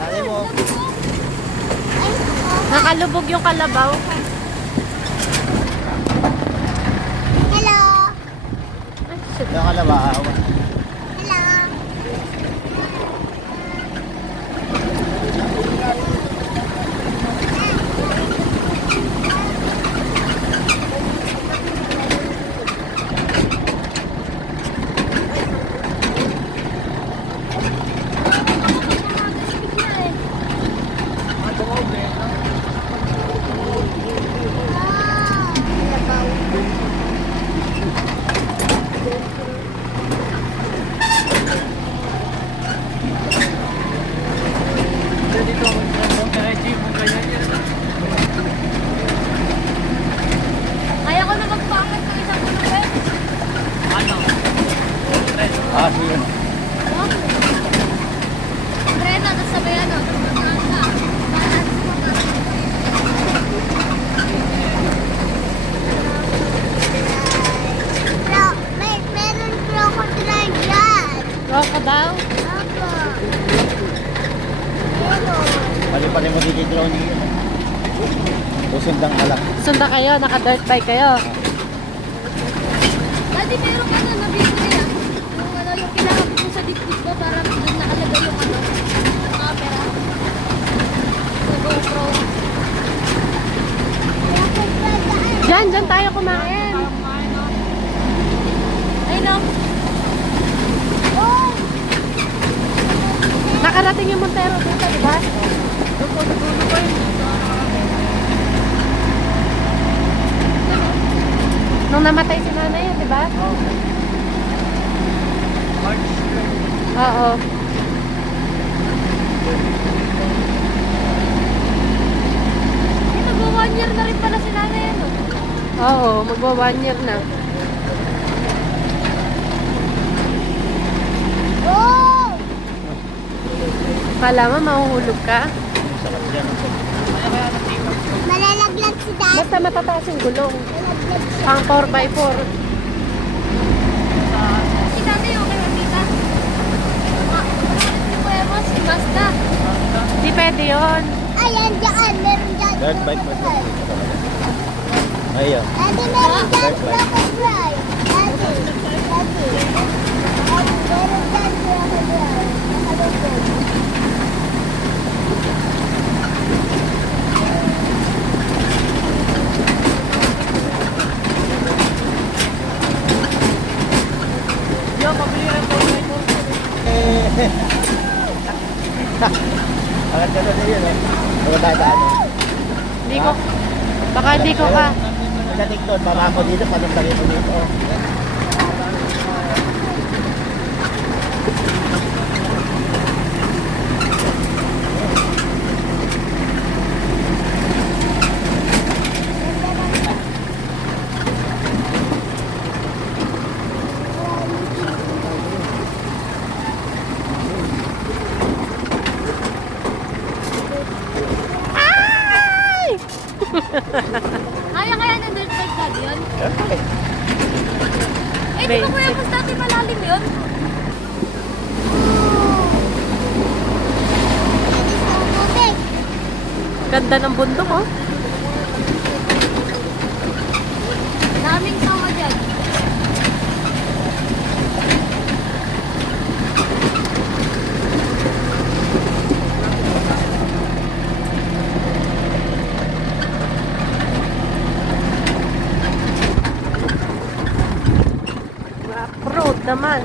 Nanay mo. Nakalubog yung kalabaw. Hello. Ay, shit. Yung kalabaw. Hello. Kaya ko na magpaangat ng isang kulubet. Ah, sige. Prena, tapos sabay ano. Meron crocodile dyan. Crocodile? Ako. Meron. Pali-pali mo dito yung niyo. Susundang ka lang. Sunda kayo, naka-dirt bike kayo. Dati meron ka na nabibili ah. Yung ano, yung kinakapit mo sa dikdik mo para doon nakalagay yung ano, camera. So, GoPro. Diyan tayo kumain. Ayun o. Oh! Nakarating yung Montero dito, di ba? Nung namatay si nanay yun, di ba? Oo. Ito, 1 year na rin pala si nanay yun. Oo, magwa 1 year na. Oh! Kala mo, mahuhulog ka? Sarap yan. Malalaglag si Dad. Basta matataas yung gulong. Malalaglag si Pang 4x4. Si tatay okay na tita? Si Mazda. Di pwede yun. Ayan, dyan. Meron dyan. Dirt bike pa siya. Ayun. Daddy, meron dyan. Dirt bike. Crocodile. Daddy. Daddy. Meron dyan. Crocodile. Nakalugod. Ang ganda na yun eh. Magdadaan. Hindi ko. Baka hindi ko ka. Pagdating doon, baka ako dito, panong mo dito. Kaya ng dirt bike na yun? Okay. Eh, di ba kuya, mas dati malalim yun? Tubig. Ganda ng bundok, oh. Daming sawa dyan. Road naman.